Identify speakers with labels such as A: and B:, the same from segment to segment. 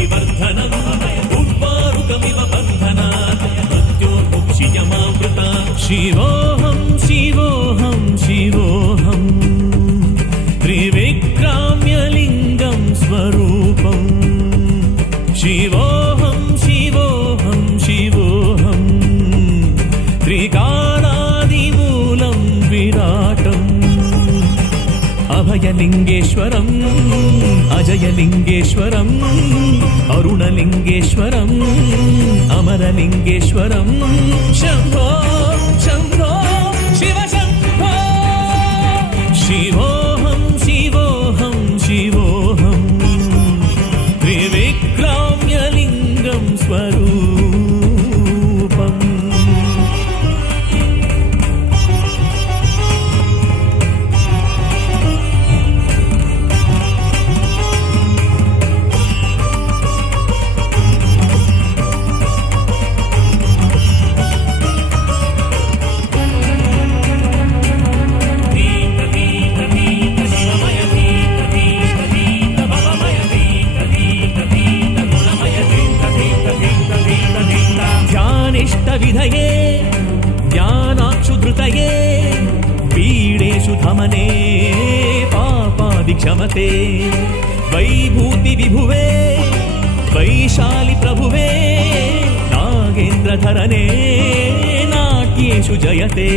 A: నిబంధనం ఉద్వారుకమివ బంధనా మృత్యోర్ముక్షియమామృత శివోహం శివోహం శివోహం త్రివిక్రామ్యలింగం స్వరూపం శివో అభయలింగేశ్వరం అజయలింగేశ్వరం అరుణలింగేశ్వరం అమరలింగేశ్వరం. శంభో! ध्यानिष्टविधये ज्ञानाक्षुधृतये पीडेषु धमने पापादिक्षमते वैभूतिविभुवे वैशालिप्रभुवे नागेन्द्रधरने नाट्येषु जयते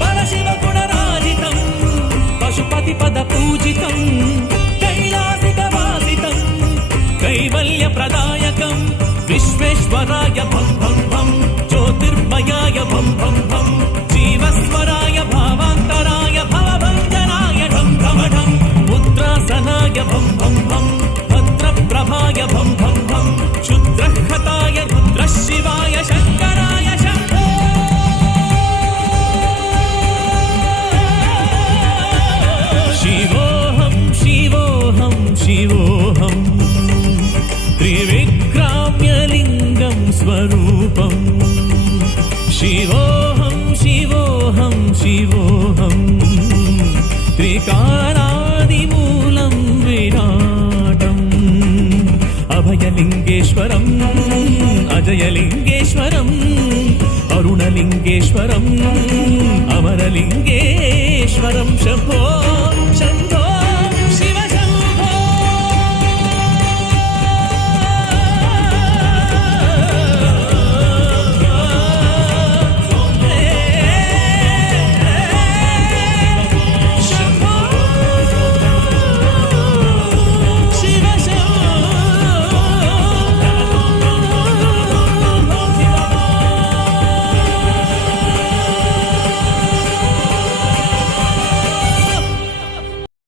A: परशिवगुणराजितम् पशुपतिपदपूजितम् कैलासिकवासितम् कैवल्यप्रदायकम् विश्वेश्वराय भं भं भं ज्योतिर्मयाय भं भं भं जीवस्वराय भावान्तराय भवभञ्जनाय ढं ढमढं मुद्रासनाय भं भं भं भद्रप्रभाय भं भं भं क्षुद्रहताय रुद्रशिवाय शङ्कराय शम्भो शिवोऽहं शिवोऽहं शिवोऽहम् त्रिविक्राम्यलिङ्गं स्वरूपम् శివోహం శివోహం శివోహం త్రికాళాదిమూలం విరాటం అభయలింగేశ్వరం అజయలింగేశ్వరం అరుణలింగేశ్వరం అమరలింగేశ్వరం శంభో